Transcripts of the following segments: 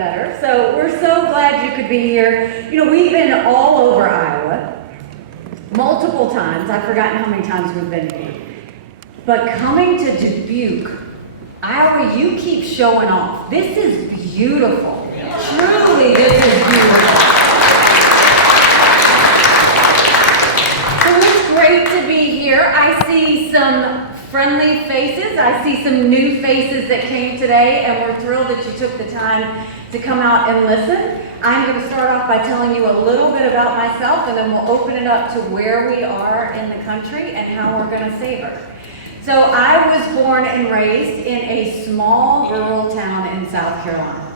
better. So we're so glad you could be here. You know, we've been all over Iowa, multiple times. I've forgotten how many times we've been here. But coming to Dubuque, Iowa, you keep showing off. This is beautiful. Truly, this is beautiful. So it's great to be here. I see some friendly faces. I see some new faces that came today, and we're thrilled that you took the time to come out and listen. I'm going to start off by telling you a little bit about myself, and then we'll open it up to where we are in the country and how we're going to savor. So I was born and raised in a small rural town in South Carolina.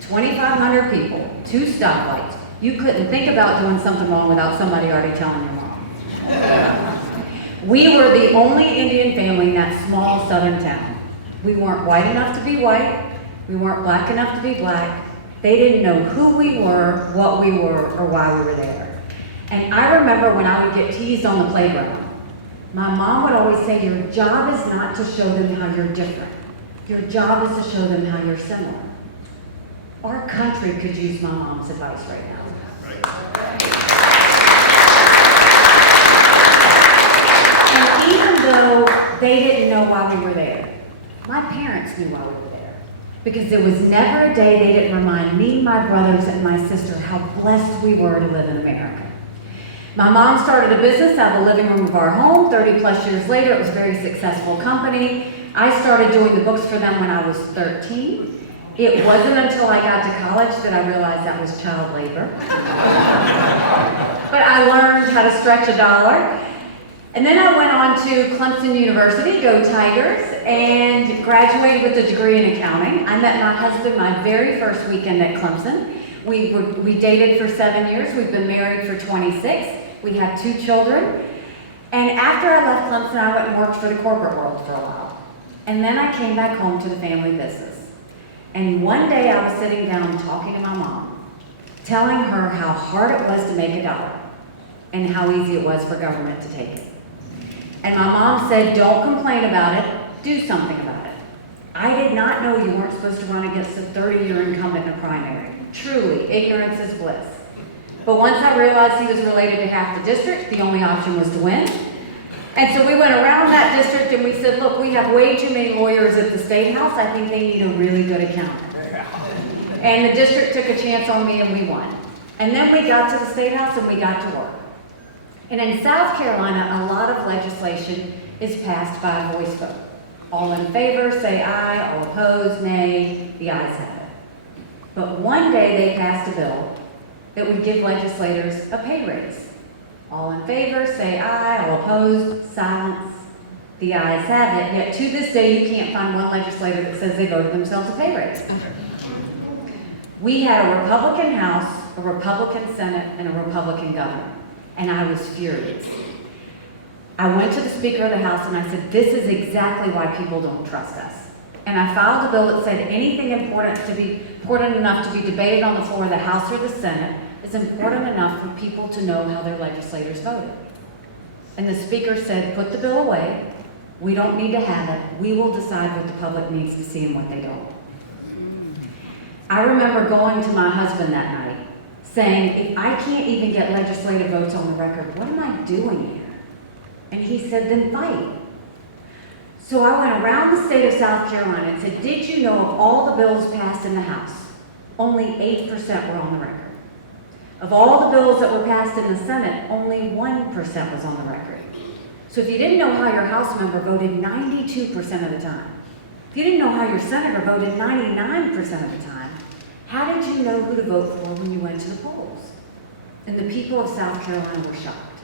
2,500 people, 2 stoplights. You couldn't think about doing something wrong without somebody already telling your mom. We were the only Indian family in that small southern town. We weren't white enough to be white. We weren't black enough to be black. They didn't know who we were, what we were, or why we were there. And I remember when I would get teased on the playground, my mom would always say, your job is not to show them how you're different. Your job is to show them how you're similar. Our country could use my mom's advice right now. And even though they didn't know why we were there, my parents knew why we were there. Because there was never a day they didn't remind me, my brothers, and my sister how blessed we were to live in America. My mom started a business out of the living room of our home. 30 plus years later, it was a very successful company. I started doing the books for them when I was 13. It wasn't until I got to college that I realized that was child labor. But I learned how to stretch a dollar. And then I went on to Clemson University, go Tigers, and graduated with a degree in accounting. I met my husband my very first weekend at Clemson. We dated for 7 years. We've been married for 26. We have 2 children. And after I left Clemson, I went and worked for the corporate world for a while. And then I came back home to the family business. And one day I was sitting down talking to my mom, telling her how hard it was to make a dollar and how easy it was for government to take it. And my mom said, don't complain about it, do something about it. I did not know you weren't supposed to run against a 30-year incumbent in a primary. Truly, ignorance is bliss. But once I realized he was related to half the district, the only option was to win. And so we went around that district and we said, look, we have way too many lawyers at the State House. I think they need a really good accountant. And the district took a chance on me and we won. And then we got to the State House and we got to work. And in South Carolina, a lot of legislation is passed by a voice vote. All in favor, say aye. All opposed, nay. The ayes have it. But one day they passed a bill that would give legislators a pay raise. All in favor, say aye. All opposed, silence. The ayes have it. Yet to this day, you can't find one legislator that says they voted themselves a pay raise. We had a Republican House, a Republican Senate, and a Republican governor. And I was furious. I went to the Speaker of the House and I said, this is exactly why people don't trust us. And I filed a bill that said anything important enough to be debated on the floor of the House or the Senate is important enough for people to know how their legislators voted. And the Speaker said, put the bill away. We don't need to have it. We will decide what the public needs to see and what they don't. I remember going to my husband that night saying, if I can't even get legislative votes on the record, what am I doing here? And he said, then fight. So I went around the state of South Carolina and said, did you know of all the bills passed in the House, only 8% were on the record? Of all the bills that were passed in the Senate, only 1% was on the record. So if you didn't know how your House member voted 92% of the time, if you didn't know how your senator voted 99% of the time, how did you know who to vote for when you went to the polls? And the people of South Carolina were shocked.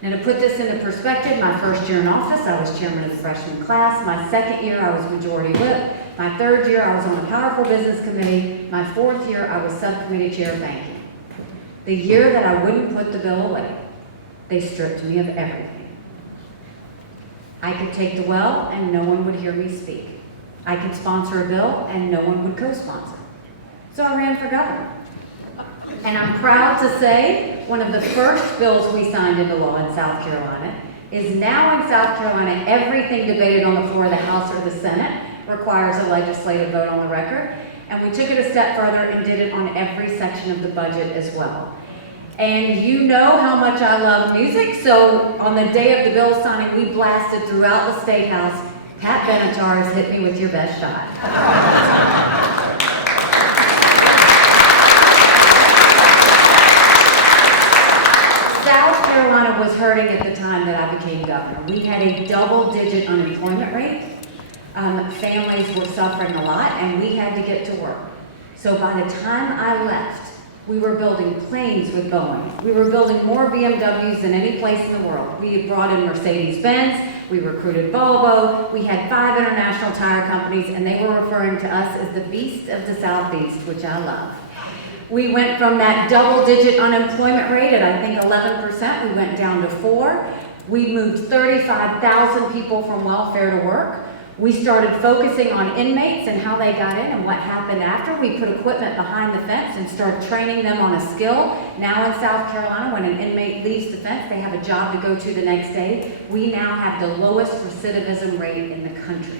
Now to put this into perspective, my first year in office, I was chairman of the freshman class. My second year, I was majority whip. My third year, I was on a powerful business committee. My fourth year, I was subcommittee chair of banking. The year that I wouldn't put the bill away, they stripped me of everything. I could take the well and no one would hear me speak. I could sponsor a bill and no one would co-sponsor. So I ran for governor. And I'm proud to say one of the first bills we signed into law in South Carolina is now in South Carolina, everything debated on the floor of the House or the Senate requires a legislative vote on the record. and we took it a step further and did it on every section of the budget as well. And you know how much I love music, so on the day of the bill signing, we blasted throughout the State House, Pat Benatar's Hit Me With Your Best Shot. South Carolina was hurting at the time that I became governor. We had a double-digit unemployment rate. Families were suffering a lot, and we had to get to work. So by the time I left, we were building planes with Boeing. We were building more BMWs than any place in the world. We had brought in Mercedes-Benz, we recruited Volvo, we had 5 international tire companies, and they were referring to us as the beast of the Southeast, which I love. We went from that double-digit unemployment rate at I think 11%, we went down to 4. We moved 35,000 people from welfare to work. We started focusing on inmates and how they got in and what happened after. We put equipment behind the fence and started training them on a skill. Now in South Carolina, when an inmate leaves the fence, they have a job to go to the next day. We now have the lowest recidivism rate in the country.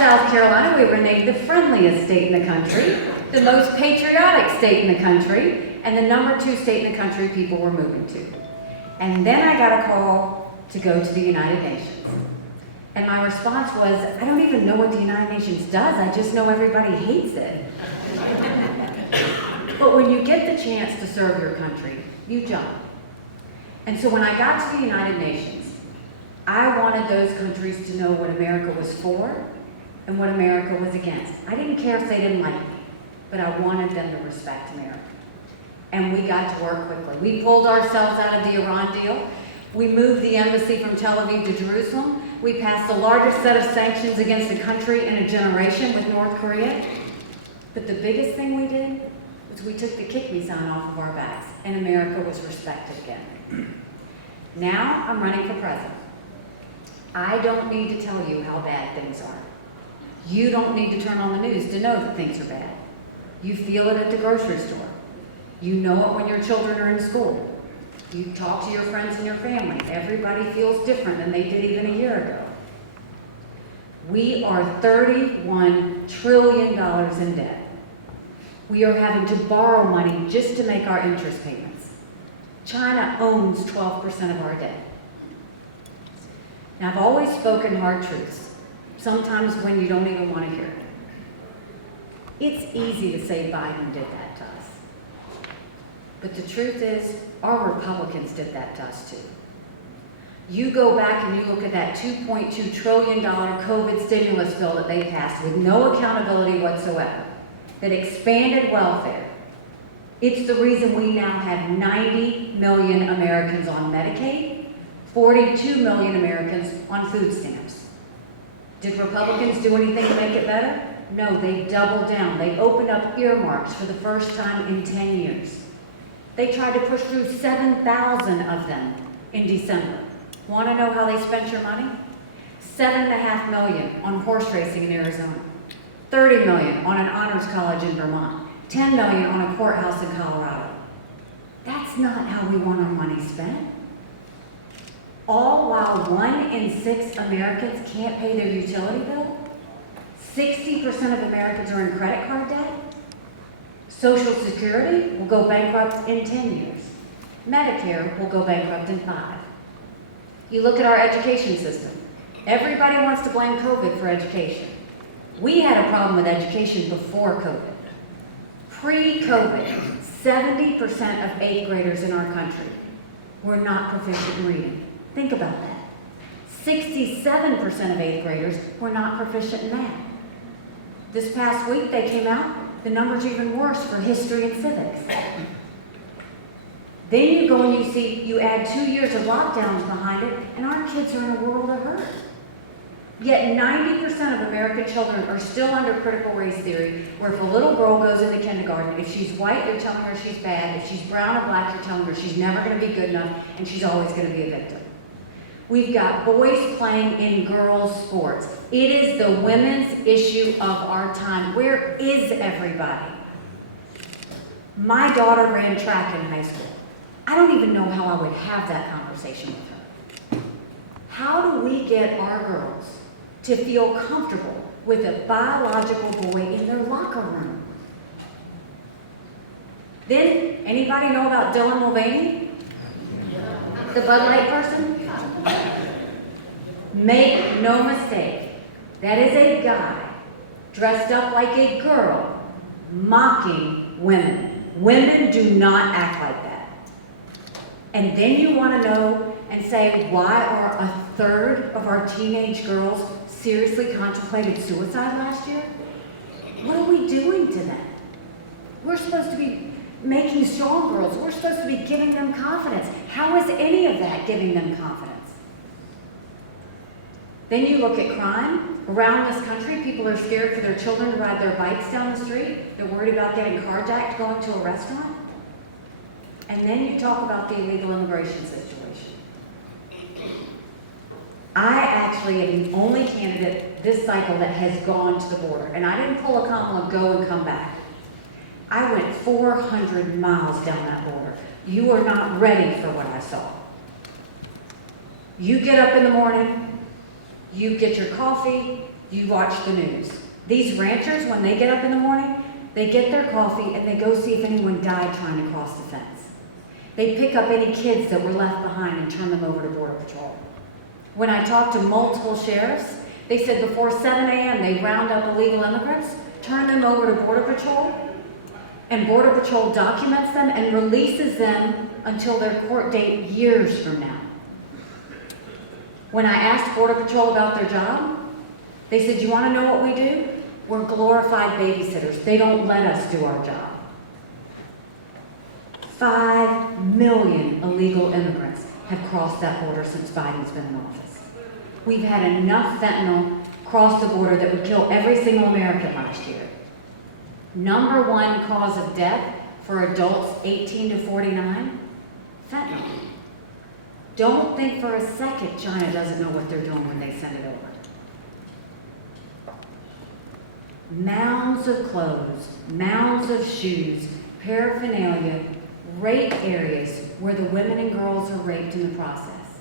South Carolina, we were named the friendliest state in the country, the most patriotic state in the country, and the #2 state in the country people were moving to. And then I got a call to go to the United Nations. And my response was, I don't even know what the United Nations does, I just know everybody hates it. But when you get the chance to serve your country, you jump. And so when I got to the United Nations, I wanted those countries to know what America was for and what America was against. I didn't care if they didn't like me, but I wanted them to respect America. And we got to work quickly. We pulled ourselves out of the Iran deal. We moved the embassy from Tel Aviv to Jerusalem. We passed the largest set of sanctions against a country in a generation with North Korea. But the biggest thing we did was we took the kick me sign off of our backs, and America was respected again. Now I'm running for president. I don't need to tell you how bad things are. You don't need to turn on the news to know that things are bad. You feel it at the grocery store. You know it when your children are in school. You talk to your friends and your family. Everybody feels different than they did even a year ago. We are $31 trillion in debt. We are having to borrow money just to make our interest payments. China owns 12% of our debt. Now, I've always spoken hard truths. Sometimes when you don't even want to hear it. It's easy to say Biden did that to us. But the truth is, our Republicans did that to us too. You go back and you look at that $2.2 trillion COVID stimulus bill that they passed with no accountability whatsoever, that expanded welfare. It's the reason we now have 90 million Americans on Medicaid, 42 million Americans on food stamps. Did Republicans do anything to make it better? No, they doubled down. They opened up earmarks for the first time in 10 years. They tried to push through 7,000 of them in December. Want to know how they spent your money? $7.5 million on horse racing in Arizona, $30 million on an honors college in Vermont, $10 million on a courthouse in Colorado. That's not how we want our money spent. All while 1 in 6 Americans can't pay their utility bill. 60% of Americans are in credit card debt. Social Security will go bankrupt in 10 years. Medicare will go bankrupt in 5. You look at our education system. Everybody wants to blame COVID for education. We had a problem with education before COVID. Pre-COVID, 70% of 8th graders in our country were not proficient in reading. Think about that. 67% of 8th graders were not proficient in math. This past week they came out, the numbers are even worse for history and civics. Then you go and you add 2 years of lockdowns behind it, and our kids are in a world of hurt. Yet 90% of American children are still under critical race theory, where if a little girl goes into kindergarten, if she's white, you're telling her she's bad. If she's brown or black, you're telling her she's never going to be good enough, and she's always going to be a victim. We've got boys playing in girls' sports. It is the women's issue of our time. Where is everybody? My daughter ran track in high school. I don't even know how I would have that conversation with her. How do we get our girls to feel comfortable with a biological boy in their locker room? Then, anybody know about Dylan Mulvaney? The Bud Light person? Make no mistake, that is a guy dressed up like a girl, mocking women. Women do not act like that. And then you want to know and say, why are a third of our teenage girls seriously contemplated suicide last year? What are we doing to them? We're supposed to be making strong girls. We're supposed to be giving them confidence. How is any of that giving them confidence? Then you look at crime. Around this country, people are scared for their children to ride their bikes down the street. They're worried about getting carjacked going to a restaurant. And then you talk about the illegal immigration situation. I actually am the only candidate this cycle that has gone to the border. And I didn't pull a Kamala go and come back. I went 400 miles down that border. You are not ready for what I saw. You get up in the morning, you get your coffee, you watch the news. These ranchers, when they get up in the morning, they get their coffee and they go see if anyone died trying to cross the fence. They pick up any kids that were left behind and turn them over to Border Patrol. When I talked to multiple sheriffs, they said before 7 a.m. they round up illegal immigrants, turn them over to Border Patrol, and Border Patrol documents them and releases them until their court date years from now. When I asked Border Patrol about their job, they said, you want to know what we do? We're glorified babysitters. They don't let us do our job. 5 million illegal immigrants have crossed that border since Biden's been in office. We've had enough fentanyl cross the border that would kill every single American last year. Number one cause of death for adults 18 to 49, fentanyl. Don't think for a second China doesn't know what they're doing when they send it over. Mounds of clothes, mounds of shoes, paraphernalia, rape areas where the women and girls are raped in the process.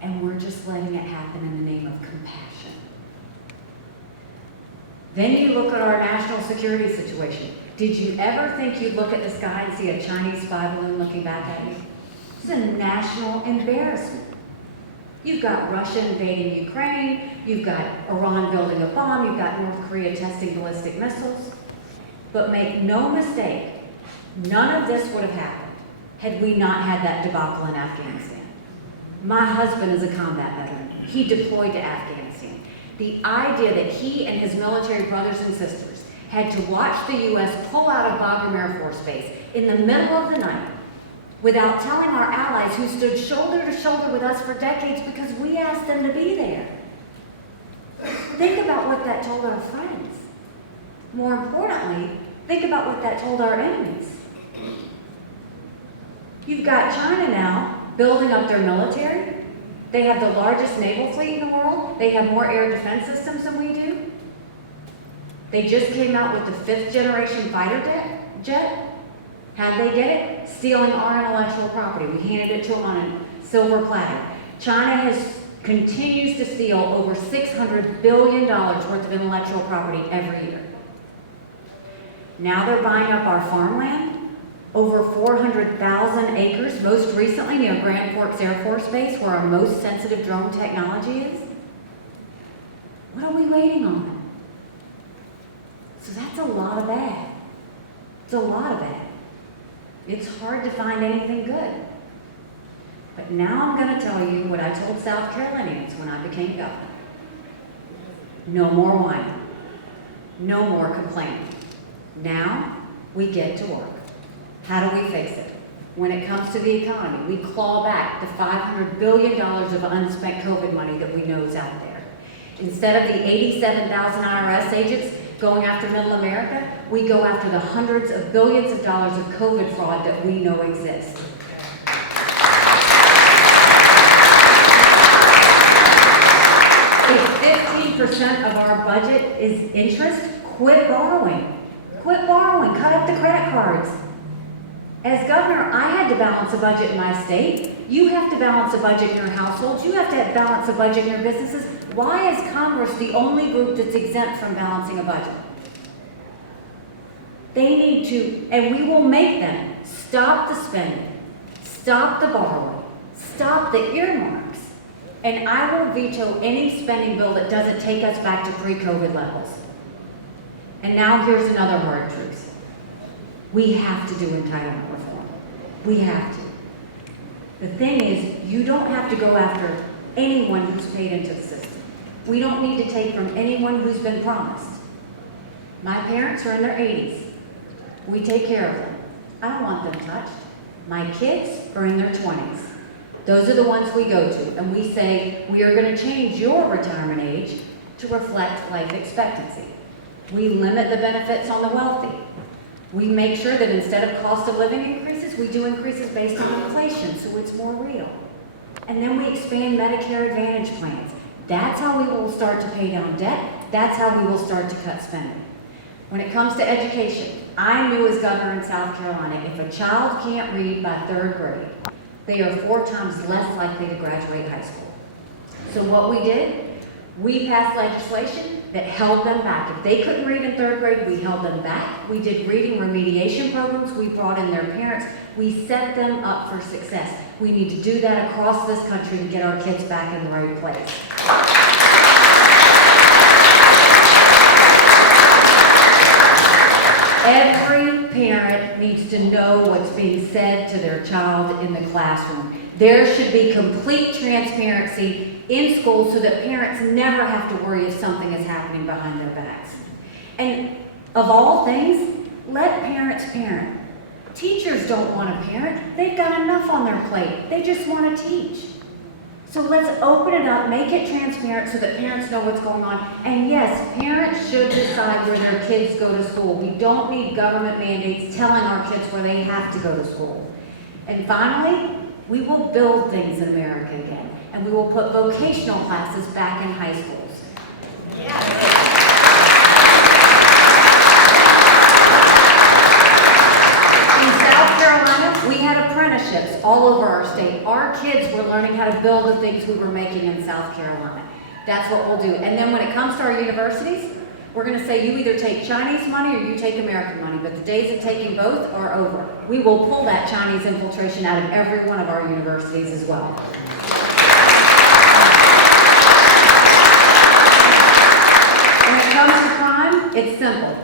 And we're just letting it happen in the name of compassion. Then you look at our national security situation. Did you ever think you'd look at the sky and see a Chinese spy balloon looking back at you? It's a national embarrassment. You've got Russia invading Ukraine, you've got Iran building a bomb, you've got North Korea testing ballistic missiles. But make no mistake, none of this would have happened had we not had that debacle in Afghanistan. My husband is a combat veteran. He deployed to Afghanistan. The idea that he and his military brothers and sisters had to watch the U.S. pull out of Bagram Air Force Base in the middle of the night without telling our allies who stood shoulder to shoulder with us for decades because we asked them to be there. Think about what that told our friends. More importantly, think about what that told our enemies. You've got China now building up their military. They have the largest naval fleet in the world. They have more air defense systems than we do. They just came out with the 5th generation fighter jet. How'd they get it? Stealing our intellectual property. We handed it to them on a silver platter. China continues to steal over $600 billion worth of intellectual property every year. Now they're buying up our farmland. Over 400,000 acres, most recently near Grand Forks Air Force Base, where our most sensitive drone technology is. What are we waiting on? So that's a lot of bad. It's a lot of bad. It's hard to find anything good. But now I'm going to tell you what I told South Carolinians when I became governor. No more whining. No more complaining. Now we get to work. How do we fix it? When it comes to the economy, we claw back the $500 billion of unspent COVID money that we know is out there. Instead of the 87,000 IRS agents going after middle America, we go after the hundreds of billions of dollars of COVID fraud that we know exists. If 15% of our budget is interest, quit borrowing. Quit borrowing, cut up the credit cards. As governor, I had to balance a budget in my state. You have to balance a budget in your households. You have to balance a budget in your businesses. Why is Congress the only group that's exempt from balancing a budget? They need to, and we will make them stop the spending, stop the borrowing, stop the earmarks, and I will veto any spending bill that doesn't take us back to pre-COVID levels. And now here's another hard truth. We have to do entitlement reform. We have to. The thing is, you don't have to go after anyone who's paid into the system. We don't need to take from anyone who's been promised. My parents are in their 80s. We take care of them. I don't want them touched. My kids are in their 20s. Those are the ones we go to, and we say, we are going to change your retirement age to reflect life expectancy. We limit the benefits on the wealthy. We make sure that instead of cost of living increases, we do increases based on inflation, so it's more real. And then we expand Medicare Advantage plans. That's how we will start to pay down debt. That's how we will start to cut spending. When it comes to education, I knew as governor in South Carolina, if a child can't read by 3rd grade, they are 4 times less likely to graduate high school. So what we did, we passed legislation that held them back. If they couldn't read in 3rd grade, we held them back. We did reading remediation programs. We brought in their parents. We set them up for success. We need to do that across this country to get our kids back in the right place. Every parent needs to know what's being said to their child in the classroom. There should be complete transparency in schools so that parents never have to worry if something is happening behind their backs. And of all things, let parents parent. Teachers don't want to parent. They've got enough on their plate. They just want to teach. So let's open it up, make it transparent so that parents know what's going on. And yes, parents should decide where their kids go to school. We don't need government mandates telling our kids where they have to go to school. And finally, we will build things in America again. And we will put vocational classes back in high schools. Yeah. We had apprenticeships all over our state. Our kids were learning how to build the things we were making in South Carolina. That's what we'll do. And then when it comes to our universities, we're going to say you either take Chinese money or you take American money, but the days of taking both are over. We will pull that Chinese infiltration out of every one of our universities as well. When it comes to crime, it's simple.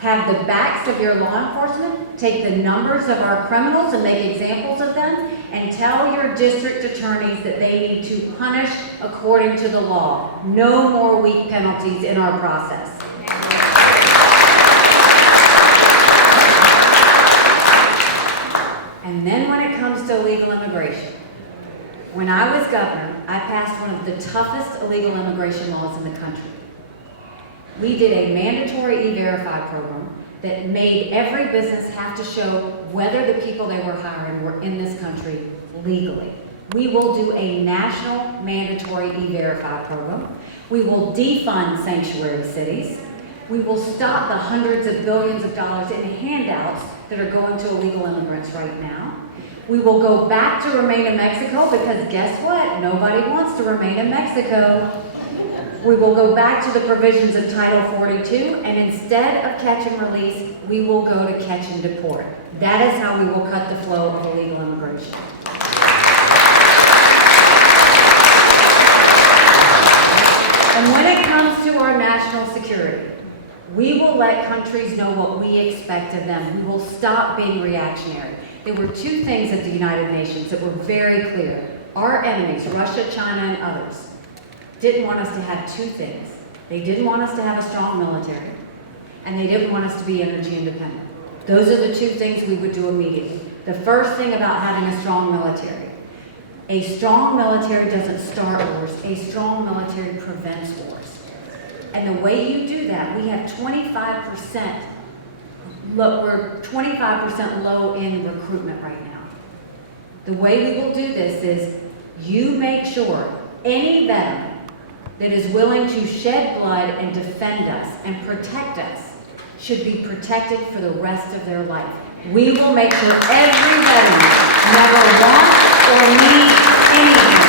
Have the backs of your law enforcement, take the numbers of our criminals and make examples of them, and tell your district attorneys that they need to punish according to the law. No more weak penalties in our process. And then when it comes to illegal immigration, when I was governor, I passed one of the toughest illegal immigration laws in the country. We did a mandatory E-Verify program that made every business have to show whether the people they were hiring were in this country legally. We will do a national mandatory E-Verify program. We will defund sanctuary cities. We will stop the hundreds of billions of dollars in handouts that are going to illegal immigrants right now. We will go back to remain in Mexico because guess what? Nobody wants to remain in Mexico. We will go back to the provisions of Title 42, and instead of catch and release, we will go to catch and deport. That is how we will cut the flow of illegal immigration. And when it comes to our national security, we will let countries know what we expect of them. We will stop being reactionary. There were 2 things at the United Nations that were very clear. Our enemies, Russia, China, and others, didn't want us to have 2 things. They didn't want us to have a strong military, and they didn't want us to be energy independent. Those are the 2 things we would do immediately. The first thing about having a strong military. A strong military doesn't start wars. A strong military prevents wars. And the way you do that, we have 25%, we're 25% low in recruitment right now. The way we will do this is you make sure any veteran that is willing to shed blood and defend us and protect us should be protected for the rest of their life. We will make sure every veteran never wants or need anything.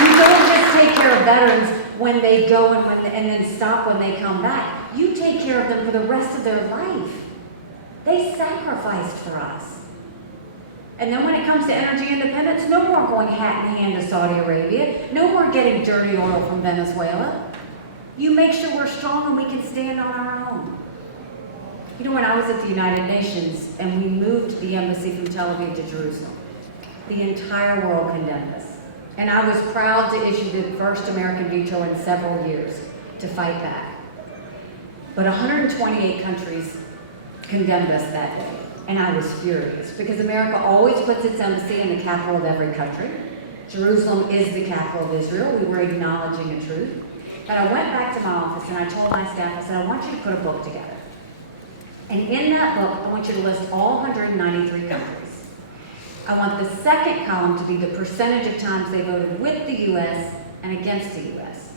You don't just take care of veterans when they go and then stop when they come back. You take care of them for the rest of their life. They sacrificed for us. And then when it comes to energy independence, no more going hat in hand to Saudi Arabia. No more getting dirty oil from Venezuela. You make sure we're strong and we can stand on our own. You know, when I was at the United Nations and we moved the embassy from Tel Aviv to Jerusalem, the entire world condemned us. And I was proud to issue the first American veto in several years to fight back. But 128 countries condemned us that day. And I was furious because America always puts its embassy in the capital of every country. Jerusalem is the capital of Israel. We were acknowledging a truth. But I went back to my office and I told my staff, I said, I want you to put a book together. And in that book, I want you to list all 193 countries. I want the second column to be the percentage of times they voted with the U.S. and against the U.S.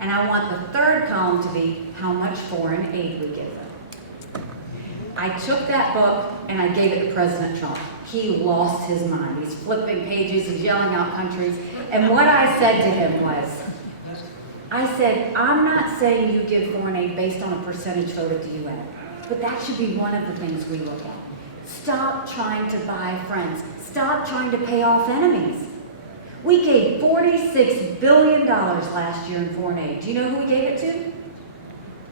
And I want the third column to be how much foreign aid we give them. I took that book and I gave it to President Trump. He lost his mind. He's flipping pages, he's yelling out countries. And what I said to him was, I said, I'm not saying you give foreign aid based on a percentage vote at the UN, but that should be one of the things we look at. Stop trying to buy friends. Stop trying to pay off enemies. We gave $46 billion last year in foreign aid. Do you know who we gave it to?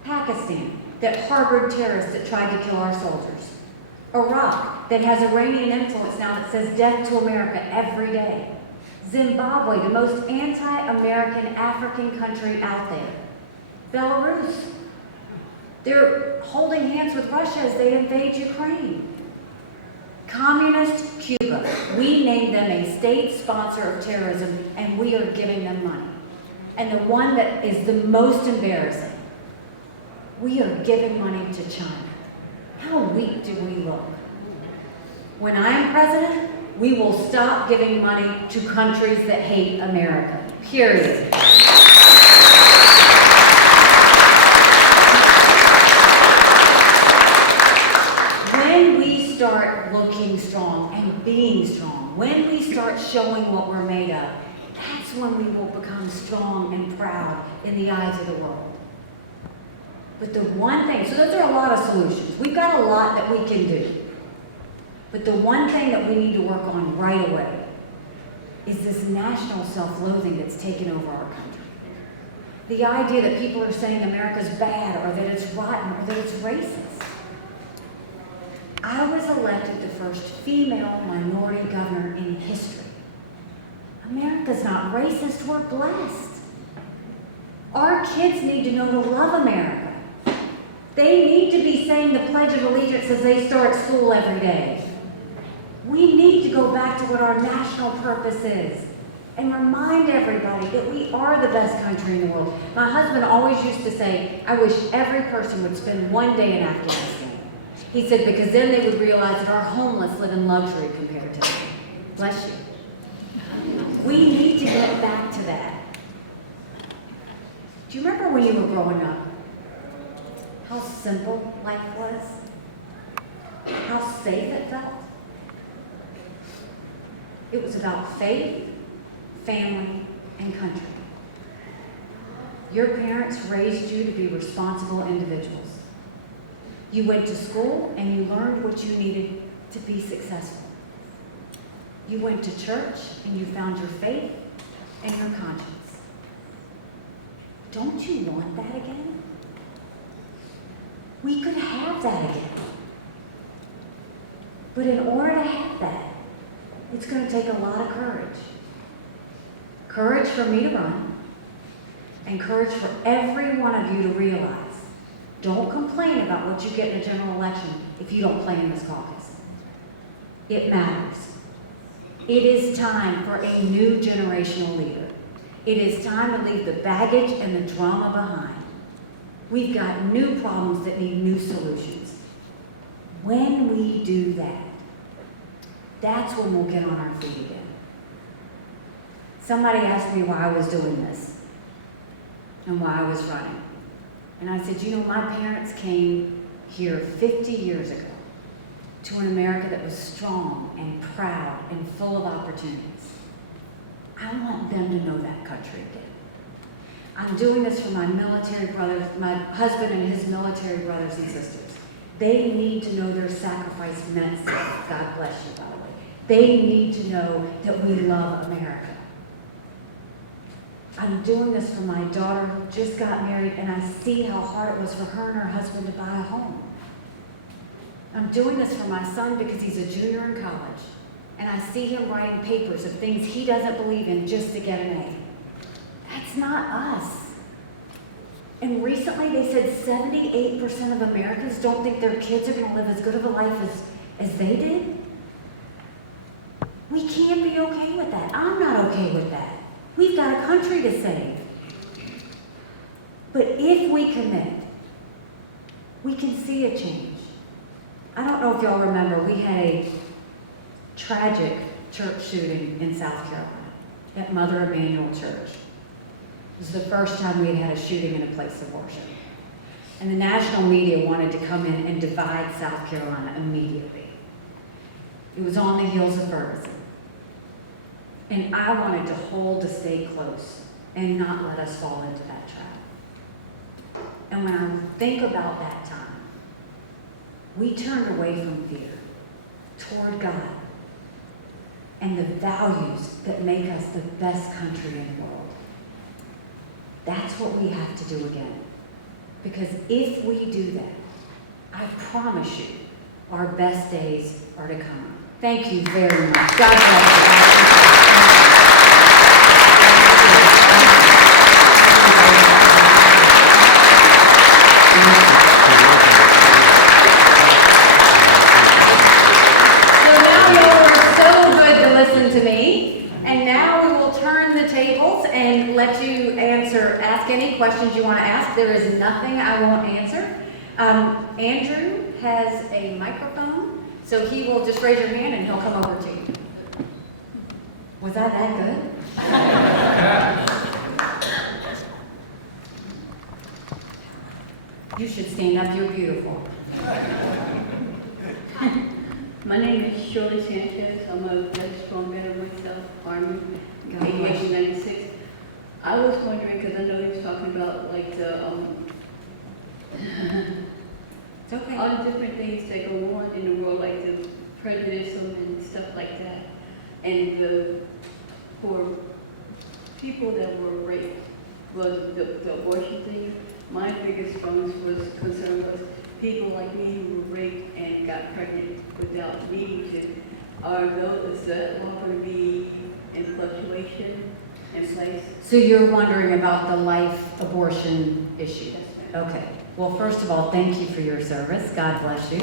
Pakistan, that harbored terrorists that tried to kill our soldiers. Iraq, that has Iranian influence now that says death to America every day. Zimbabwe, the most anti-American African country out there. Belarus. They're holding hands with Russia as they invade Ukraine. Communist Cuba. We named them a state sponsor of terrorism, and we are giving them money. And the one that is the most embarrassing, we are giving money to China. How weak do we look? When I am president, we will stop giving money to countries that hate America. Period. When we start looking strong and being strong, when we start showing what we're made of, that's when we will become strong and proud in the eyes of the world. But the one thing, so those are a lot of solutions. We've got a lot that we can do. But the one thing that we need to work on right away is this national self-loathing that's taken over our country. The idea that people are saying America's bad or that it's rotten or that it's racist. I was elected the first female minority governor in history. America's not racist, we're blessed. Our kids need to know to love America. They need to be saying the Pledge of Allegiance as they start school every day. We need to go back to what our national purpose is and remind everybody that we are the best country in the world. My husband always used to say, I wish every person would spend one day in Afghanistan. He said, because then they would realize that our homeless live in luxury compared to them. Bless you. We need to get back to that. Do you remember when you were growing up? How simple life was? How safe it felt? It was about faith, family, and country. Your parents raised you to be responsible individuals. You went to school and you learned what you needed to be successful. You went to church and you found your faith and your conscience. Don't you want that again? We could have that again. But in order to have that, it's going to take a lot of courage. Courage for me to run, and courage for every one of you to realize, don't complain about what you get in a general election if you don't play in this caucus. It matters. It is time for a new generational leader. It is time to leave the baggage and the drama behind. We've got new problems that need new solutions. When we do that, that's when we'll get on our feet again. Somebody asked me why I was doing this and why I was running. And I said, you know, my parents came here 50 years ago to an America that was strong and proud and full of opportunities. I want them to know that country again. I'm doing this for my military brothers, my husband and his military brothers and sisters. They need to know their sacrifice meant something. God bless you, by the way. They need to know that we love America. I'm doing this for my daughter who just got married, and I see how hard it was for her and her husband to buy a home. I'm doing this for my son because he's a junior in college, and I see him writing papers of things he doesn't believe in just to get an A. That's not us. And recently they said 78% of Americans don't think their kids are going to live as good of a life as they did. We can't be okay with that. I'm not okay with that. We've got a country to save. But if we commit, we can see a change. I don't know if y'all remember, we had a tragic church shooting in South Carolina at Mother Emanuel Church. It was the first time we had had a shooting in a place of worship. And the national media wanted to come in and divide South Carolina immediately. It was on the heels of Ferguson. And I wanted to hold the state close and not let us fall into that trap. And when I think about that time, we turned away from fear toward God and the values that make us the best country in the world. That's what we have to do again. Because if we do that, I promise you, our best days are to come. Thank you very much. God bless you. Ask any questions you want to ask. There is nothing I won't answer. Andrew has a microphone, so he will just raise your hand and he'll come over to you. Was I that good? You should stand up. You're beautiful. My name is Shirley Sanchez. I'm a very strong veteran myself, Army, 88-96. I was wondering, because I know he was talking about like the It's okay. all the different things that go on in the world, like the prejudice and stuff like that, and for people that were raped, was the abortion thing. My biggest concern was people like me who were raped and got pregnant without needing to. Is that law going to be in fluctuation? In place. So you're wondering about the life abortion issue? Okay. Well, first of all, thank you for your service. God bless you.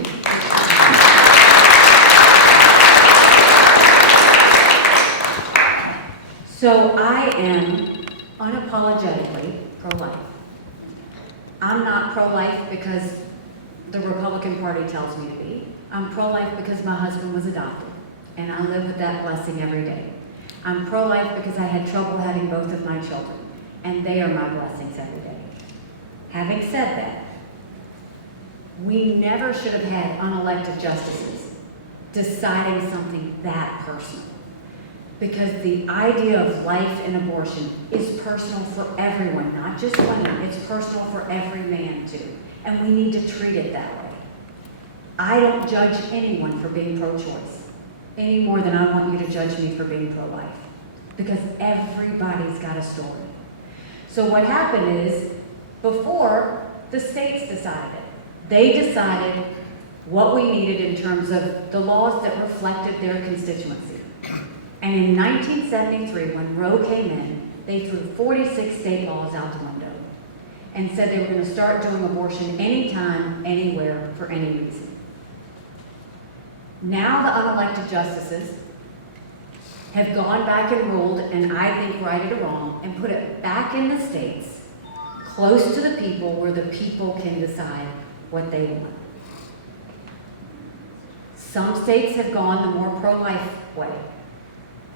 So I am unapologetically pro-life. I'm not pro-life because the Republican Party tells me to be. I'm pro-life because my husband was adopted, and I live with that blessing every day. I'm pro-life because I had trouble having both of my children, and they are my blessings every day. Having said that, we never should have had unelected justices deciding something that personal, because the idea of life and abortion is personal for everyone, not just women. It's personal for every man too, and we need to treat it that way. I don't judge anyone for being pro-choice any more than I want you to judge me for being pro-life, because everybody's got a story. So what happened is, before, the states decided. They decided what we needed in terms of the laws that reflected their constituency. And in 1973, when Roe came in, they threw 46 state laws out the window and said they were going to start doing abortion anytime, anywhere, for any reason. Now the unelected justices have gone back and ruled, and I think righted or wrong, and put it back in the states, close to the people, where the people can decide what they want. Some states have gone the more pro-life way.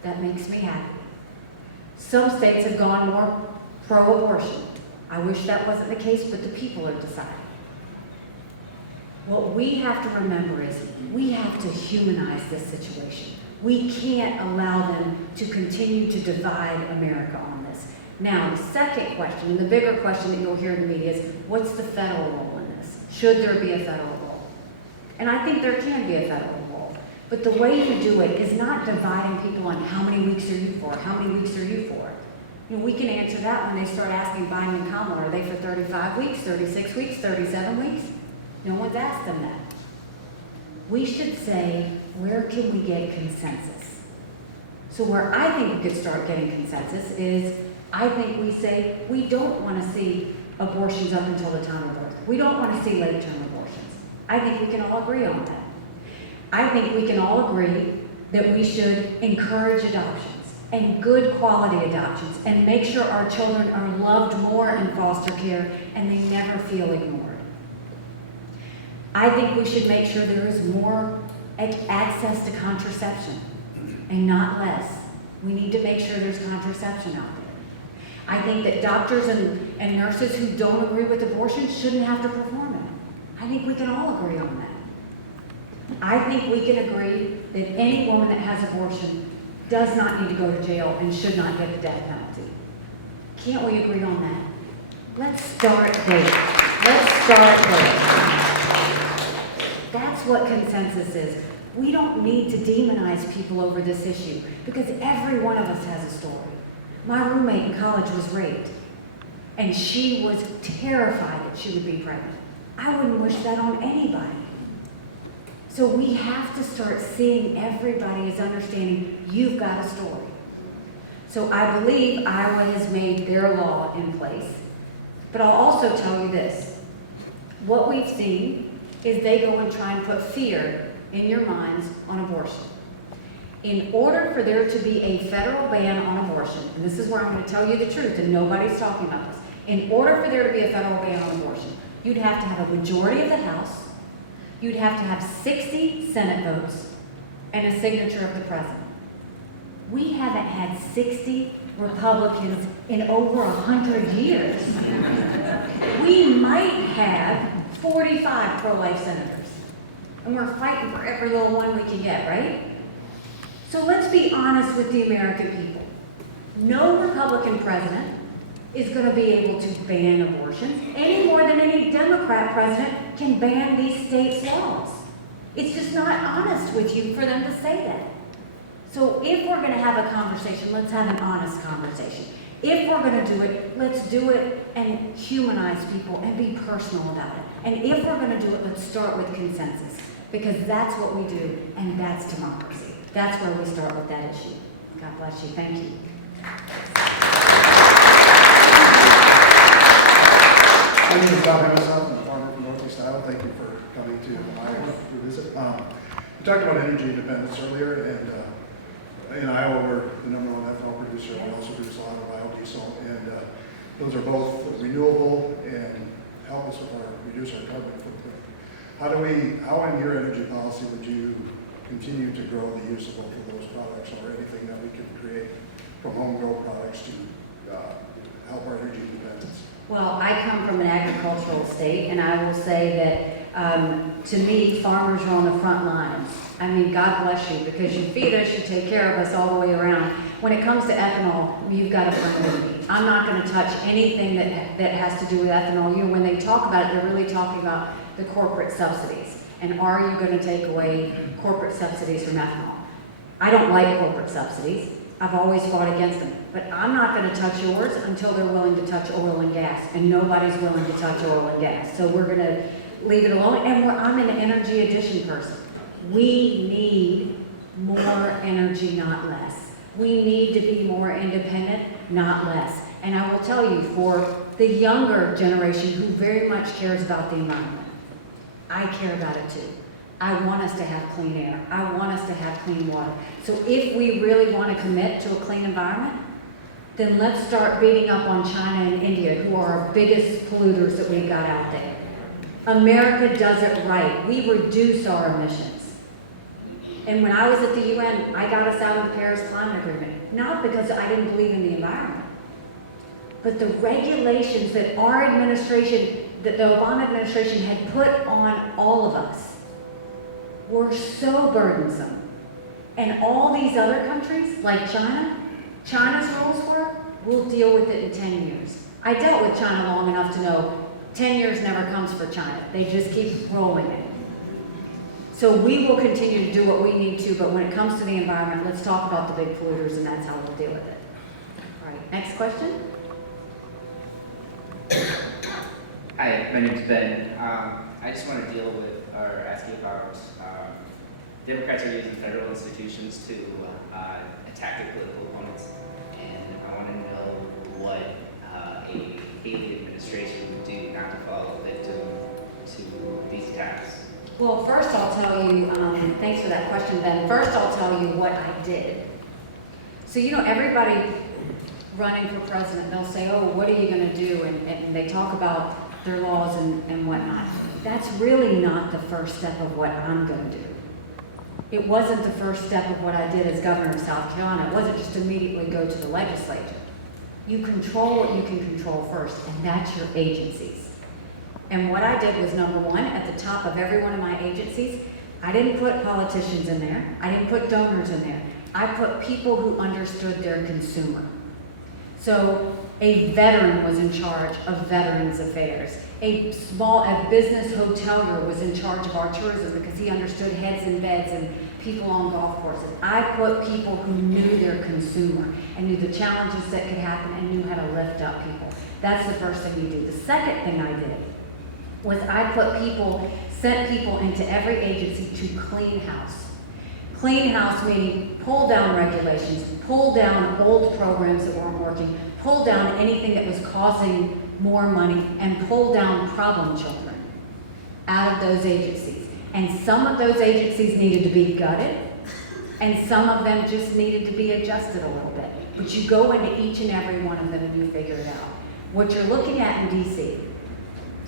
That makes me happy. Some states have gone more pro-abortion. I wish that wasn't the case, but the people are deciding. What we have to remember is we have to humanize this situation. We can't allow them to continue to divide America on this. Now, the second question, and the bigger question that you'll hear in the media is, what's the federal role in this? Should there be a federal role? And I think there can be a federal role. But the way you do it is not dividing people on how many weeks are you for, how many weeks are you for. You know, we can answer that when they start asking Biden and Kamala, are they for 35 weeks, 36 weeks, 37 weeks? No one's asked them that. We should say, where can we get consensus? So where I think we could start getting consensus is, I think we say, we don't want to see abortions up until the time of birth. We don't want to see late-term abortions. I think we can all agree on that. I think we can all agree that we should encourage adoptions and good quality adoptions and make sure our children are loved more in foster care and they never feel ignored. I think we should make sure there is more access to contraception and not less. We need to make sure there's contraception out there. I think that doctors and nurses who don't agree with abortion shouldn't have to perform it. I think we can all agree on that. I think we can agree that any woman that has abortion does not need to go to jail and should not get the death penalty. Can't we agree on that? Let's start there. Let's start there. That's what consensus is. We don't need to demonize people over this issue because every one of us has a story. My roommate in college was raped, and she was terrified that she would be pregnant. I wouldn't wish that on anybody. So we have to start seeing everybody as understanding you've got a story. So I believe Iowa has made their law in place. But I'll also tell you this. What we've seen is they go and try and put fear in your minds on abortion. In order for there to be a federal ban on abortion, and this is where I'm going to tell you the truth, and nobody's talking about this. In order for there to be a federal ban on abortion, you'd have to have a majority of the House, you'd have to have 60 Senate votes, and a signature of the president. We haven't had 60 Republicans in over 100 years. We might have 45 pro-life senators, and we're fighting for every little one we can get, right? So let's be honest with the American people. No Republican president is going to be able to ban abortions any more than any Democrat president can ban these states' laws. It's just not honest with you for them to say that. So if we're going to have a conversation, let's have an honest conversation. If we're going to do it, let's do it and humanize people and be personal about it. And if we're going to do it, let's start with consensus, because that's what we do, and that's democracy. That's where we start with that issue. God bless you. Thank you. My name is Bob Emerson. I'm a farmer from Northeast Iowa. Thank you for coming to Iowa to visit. We talked about energy independence earlier, and in Iowa we're the #1 ethanol producer. We also produce a lot of biodiesel, and those are both renewable and help us reduce our carbon footprint. How in your energy policy would you continue to grow the use of both of those products, or anything that we can create from home-grown products to help our energy independence? Well, I come from an agricultural state, and I will say that to me, farmers are on the front lines. I mean, God bless you, because you feed us, you take care of us all the way around. When it comes to ethanol, you've got to partner with me. I'm not going to touch anything that has to do with ethanol. You know, when they talk about it, they're really talking about the corporate subsidies. And are you going to take away corporate subsidies from ethanol? I don't like corporate subsidies. I've always fought against them. But I'm not going to touch yours until they're willing to touch oil and gas. And nobody's willing to touch oil and gas. So we're going to leave it alone. And I'm an energy addition person. We need more energy, not less. We need to be more independent, not less. And I will tell you, for the younger generation who very much cares about the environment, I care about it too. I want us to have clean air. I want us to have clean water. So if we really want to commit to a clean environment, then let's start beating up on China and India, who are our biggest polluters that we've got out there. America does it right. We reduce our emissions. And when I was at the UN, I got us out of the Paris Climate Agreement, not because I didn't believe in the environment, but the regulations that our administration that the Obama administration had put on all of us were so burdensome. And all these other countries, like China, China's rules were, we'll deal with it in 10 years. I dealt with China long enough to know 10 years never comes for China. They just keep rolling it. So we will continue to do what we need to, but when it comes to the environment, let's talk about the big polluters, and that's how we'll deal with it. All right, next question. Hi, my name's Ben. I just want to deal with, or ask you about, Democrats are using federal institutions to attack their political opponents, and I want to know what a Haley administration would do not to fall victim to these attacks. Well, first I'll tell you, thanks for that question, Ben. First I'll tell you what I did. So, you know, everybody running for president, they'll say, oh, what are you going to do? And they talk about their laws and whatnot. That's really not the first step of what I'm going to do. It wasn't the first step of what I did as governor of South Carolina. It wasn't just immediately go to the legislature. You control what you can control first, and that's your agencies. And what I did was, number one, at the top of every one of my agencies, I didn't put politicians in there. I didn't put donors in there. I put people who understood their consumer. So a veteran was in charge of Veterans Affairs. A business hotelier was in charge of our tourism because he understood heads and beds and people on golf courses. I put people who knew their consumer and knew the challenges that could happen and knew how to lift up people. That's the first thing you do. The second thing I did was I sent people into every agency to clean house. Clean house meaning pull down regulations, pull down old programs that weren't working, pull down anything that was causing more money, and pull down problem children out of those agencies. And some of those agencies needed to be gutted, and some of them just needed to be adjusted a little bit. But you go into each and every one of them and you figure it out. What you're looking at in DC,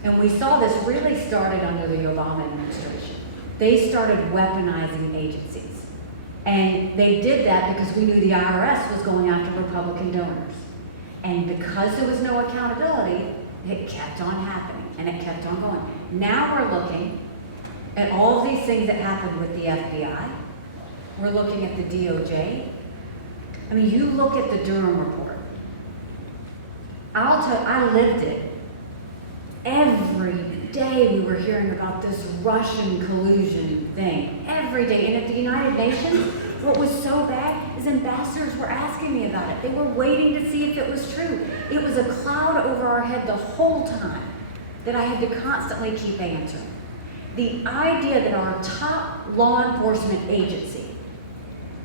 and we saw this really started under the Obama administration. They started weaponizing agencies. And they did that because we knew the IRS was going after Republican donors. And because there was no accountability, it kept on happening and it kept on going. Now we're looking at all of these things that happened with the FBI. We're looking at the DOJ. I mean, you look at the Durham report. I'll tell you, I lived it. Every day we were hearing about this Russian collusion thing. Every day. And at the United Nations, what was so bad is ambassadors were asking me about it. They were waiting to see if it was true. It was a cloud over our head the whole time that I had to constantly keep answering. The idea that our top law enforcement agency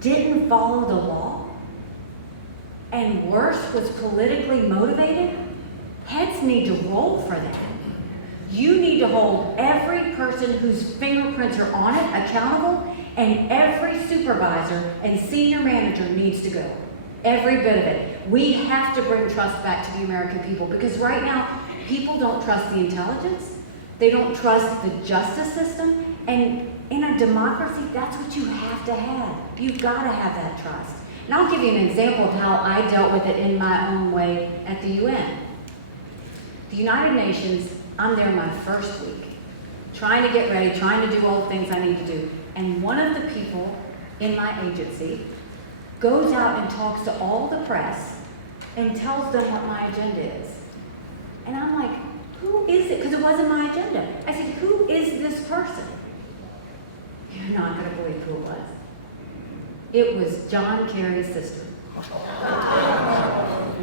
didn't follow the law, and worse, was politically motivated, heads need to roll for that. You need to hold every person whose fingerprints are on it accountable, and every supervisor and senior manager needs to go. Every bit of it. We have to bring trust back to the American people, because right now, people don't trust the intelligence, they don't trust the justice system, and in a democracy, that's what you have to have. You've got to have that trust. And I'll give you an example of how I dealt with it in my own way at the UN. The United Nations, I'm there my first week, trying to get ready, trying to do all the things I need to do. And one of the people in my agency goes out and talks to all the press and tells them what my agenda is. And I'm like, who is it? Because it wasn't my agenda. I said, who is this person? You're not going to believe who it was. It was John Kerry's sister.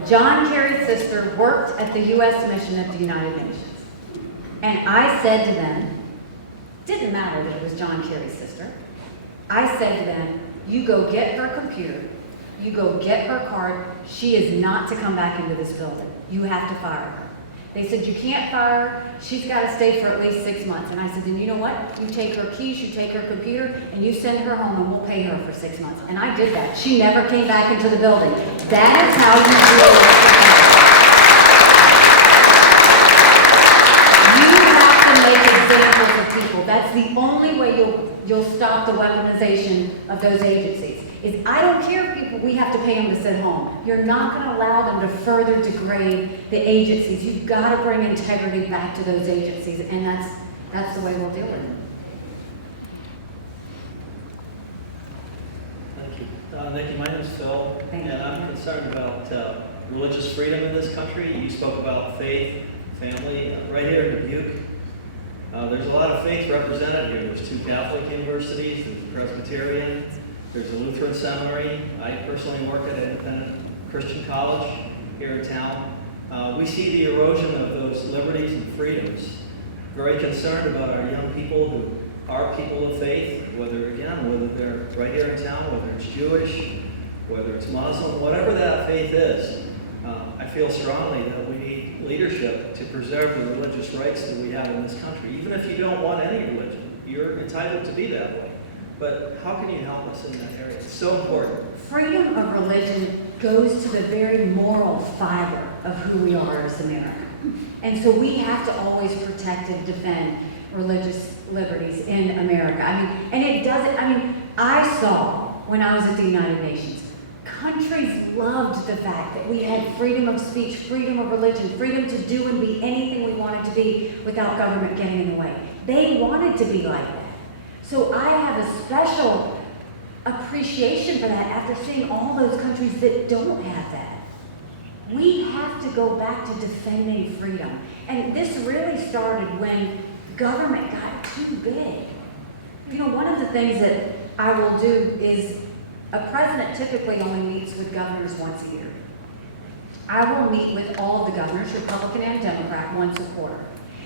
John Kerry's sister worked at the U.S. mission at the United Nations. And I said to them, didn't matter that it was John Kerry's sister. I said to them, you go get her computer, you go get her card, she is not to come back into this building. You have to fire her. They said, you can't fire her, she's got to stay for at least 6 months. And I said, then you know what? You take her keys, you take her computer, and you send her home, and we'll pay her for 6 months. And I did that. She never came back into the building. That is how you deal with it. You have to make example for people. That's the only way you'll stop the weaponization of those agencies. Is I don't care if people, we have to pay them to sit home. You're not going to allow them to further degrade the agencies. You've got to bring integrity back to those agencies, and that's the way we'll deal with it. Thank you. Nikki, my name is Phil, Thank and you. I'm concerned about religious freedom in this country. You spoke about faith, family, right here in Dubuque. There's a lot of faith represented here. There's 2 Catholic universities, there's a Presbyterian, there's a Lutheran seminary. I personally work at an independent Christian college here in town. We see the erosion of those liberties and freedoms. Very concerned about our young people who are people of faith, whether they're right here in town, whether it's Jewish, whether it's Muslim, whatever that faith is. I feel strongly that we need leadership to preserve the religious rights that we have in this country. Even if you don't want any religion, you're entitled to be that way. But how can you help us in that area? It's so important. Freedom of religion goes to the very moral fiber of who we are as America. And so we have to always protect and defend religious liberties in America. I saw when I was at the United Nations, countries loved the fact that we had freedom of speech, freedom of religion, freedom to do and be anything we wanted to be without government getting in the way. They wanted to be like that. So I have a special appreciation for that after seeing all those countries that don't have that. We have to go back to defending freedom. And this really started when government got too big. You know, one of the things that I will do is a president typically only meets with governors once a year. I will meet with all of the governors, Republican and Democrat, once a quarter.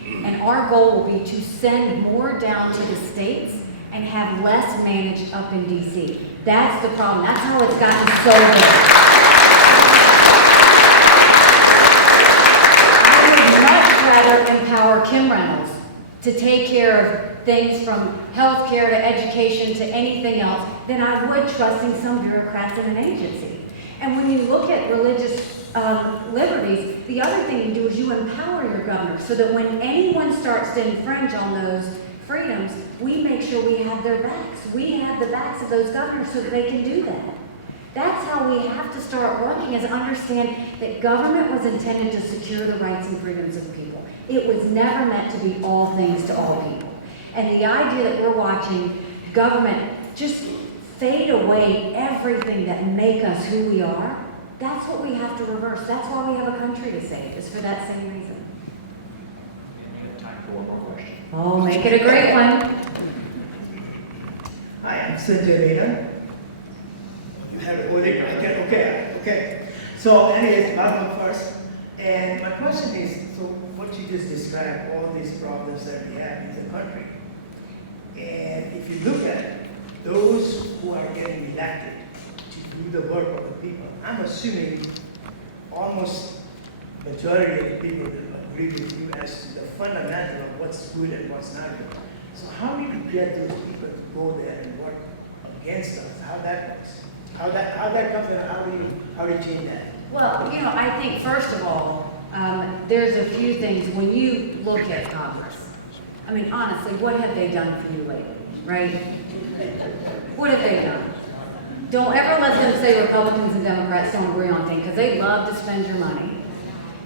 And our goal will be to send more down to the states and have less managed up in DC. That's the problem. That's how it's gotten so big. I would much rather empower Kim Reynolds to take care of things from health care to education to anything else than I would trusting some bureaucrats in an agency. And when you look at religious liberties, the other thing you do is you empower your governor so that when anyone starts to infringe on those freedoms, we make sure we have their backs. We have the backs of those governors so that they can do that. That's how we have to start working, is understand that government was intended to secure the rights and freedoms of people. It was never meant to be all things to all people. And the idea that we're watching government just fade away everything that make us who we are, that's what we have to reverse. That's why we have a country to save, is for that same reason. And you have time for one more question. Oh, make it a great one. Hi, I'm Sanjay. You have it. Okay. So anyways, welcome first. And my question is, so what you just described, all these problems that we have in the country. And if you look at it, those who are getting elected to do the work of the people, I'm assuming almost majority of the people will agree with you as to the fundamental of what's good and what's not good. So how do you get those people to go there and work against us? How that works? How that comes and how do you change that? Well, you know, I think first of all, there's a few things when you look at Congress. I mean, honestly, what have they done for you lately, right? What have they done? Don't ever let them say Republicans and Democrats don't agree on things, because they love to spend your money.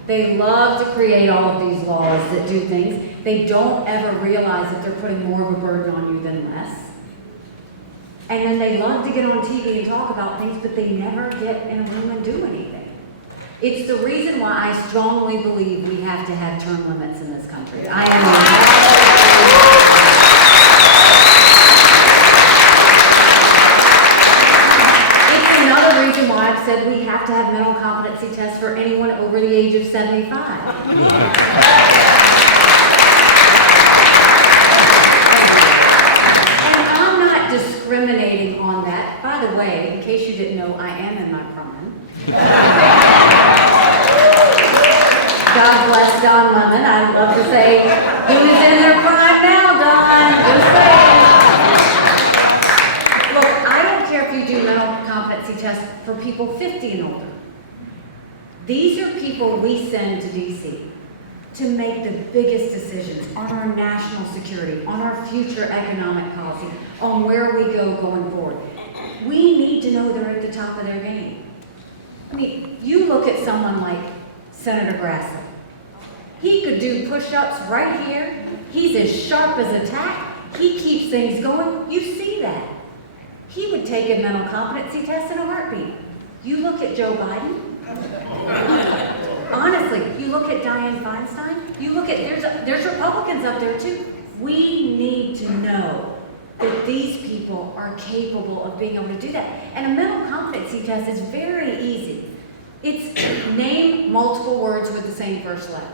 They love to create all of these laws that do things. They don't ever realize that they're putting more of a burden on you than less. And then they love to get on TV and talk about things, but they never get in a room and do anything. It's the reason why I strongly believe we have to have term limits in this country. It's another reason why I've said we have to have mental competency tests for anyone over the age of 75. Discriminating on that. By the way, in case you didn't know, I am in my prime. God bless Don Lemon. I love to say, who's in their prime now, Don? Just saying. Look, I don't care if you do mental competency tests for people 50 and older. These are people we send to DC to make the biggest decisions on our national security, on our future economic policy, on where we go going forward. We need to know they're at the top of their game. I mean, you look at someone like Senator Grassley. He could do push-ups right here. He's as sharp as a tack. He keeps things going. You see that. He would take a mental competency test in a heartbeat. You look at Joe Biden. Honestly, you look at Dianne Feinstein. You look at, there's Republicans up there too. We need to know that these people are capable of being able to do that. And a mental competency test is very easy. It's name multiple words with the same first letter.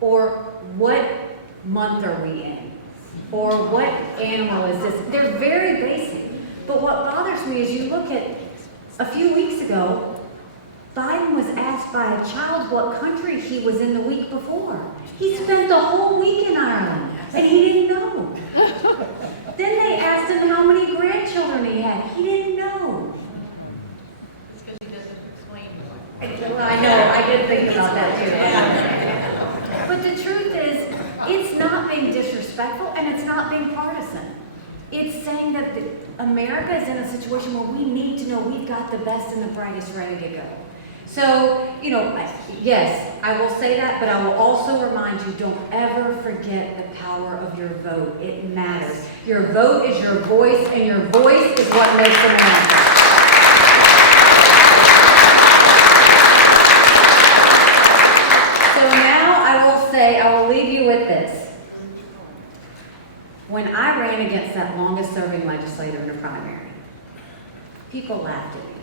Or what month are we in? Or what animal is this? They're very basic. But what bothers me is you look at, a few weeks ago, Biden was asked by a child what country he was in the week before. He spent the whole week in Ireland, and he didn't know. Then they asked him how many grandchildren he had. He didn't know. It's because he doesn't explain. Well, I know, I did think about that too. But the truth is, it's not being disrespectful, and it's not being partisan. It's saying that America is in a situation where we need to know we've got the best and the brightest ready to go. So, you know, yes, I will say that, but I will also remind you, don't ever forget the power of your vote. It matters. Your vote is your voice, and your voice is what makes America. So now I will say, I will leave you with this. When I ran against that longest serving legislator in a primary, people laughed at me.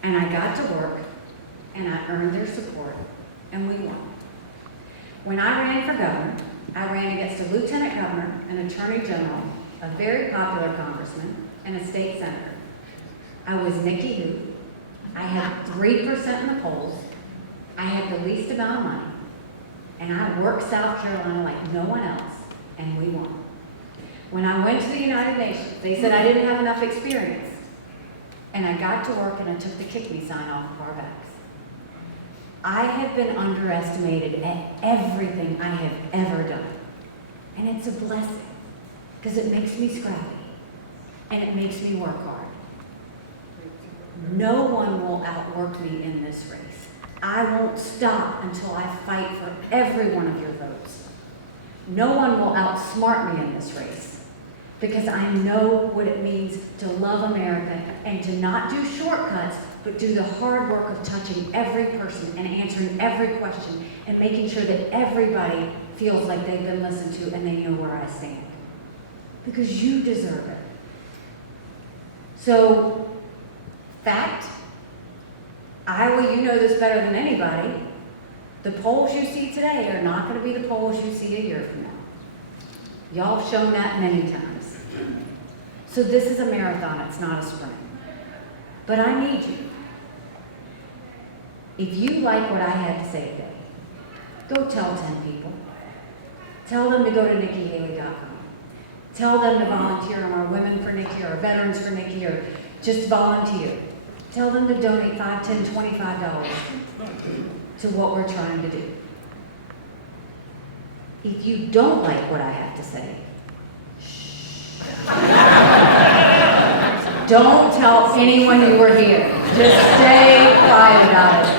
And I got to work, and I earned their support, and we won. When I ran for governor, I ran against a lieutenant governor, an attorney general, a very popular congressman, and a state senator. I was Nikki Haley. I had 3% in the polls. I had the least amount of money. And I worked South Carolina like no one else, and we won. When I went to the United Nations, they said I didn't have enough experience. And I got to work and I took the kick me sign off of our backs. I have been underestimated at everything I have ever done. And it's a blessing, because it makes me scrappy and it makes me work hard. No one will outwork me in this race. I won't stop until I fight for every one of your votes. No one will outsmart me in this race, because I know what it means to love America and to not do shortcuts, but do the hard work of touching every person and answering every question and making sure that everybody feels like they've been listened to and they know where I stand. Because you deserve it. So, fact, Iowa, you know this better than anybody. The polls you see today are not going to be the polls you see a year from now. Y'all have shown that many times. So this is a marathon, it's not a sprint. But I need you. If you like what I had to say today, go tell 10 people. Tell them to go to NikkiHaley.com. Tell them to volunteer on our Women for Nikki or Veterans for Nikki, or just volunteer. Tell them to donate $5, $10, $25 to what we're trying to do. If you don't like what I have to say, shh. Don't tell anyone you were here. Just stay quiet about it.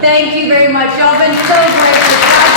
Thank you very much. Y'all been so great.